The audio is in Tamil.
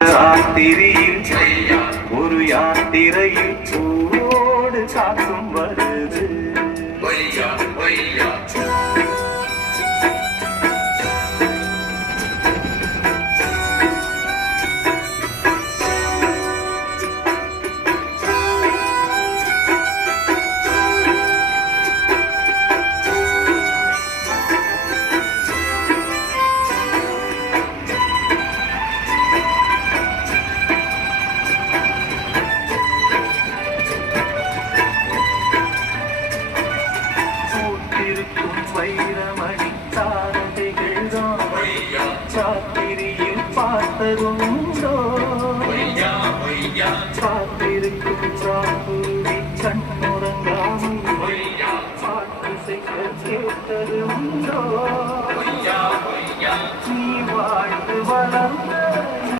ராத்திரியில் ஒரு யாத்திரையில் பூவோடு காக்கும் வருது. வைரமணி தாரதைகள்தான் சாத்திரியில் பார்த்ததுண்டோ, சாத்திருக்கும் சாப்புரி கண்ணுறங்காமல் பாட்டு செய்ய கேட்டதுண்டோ.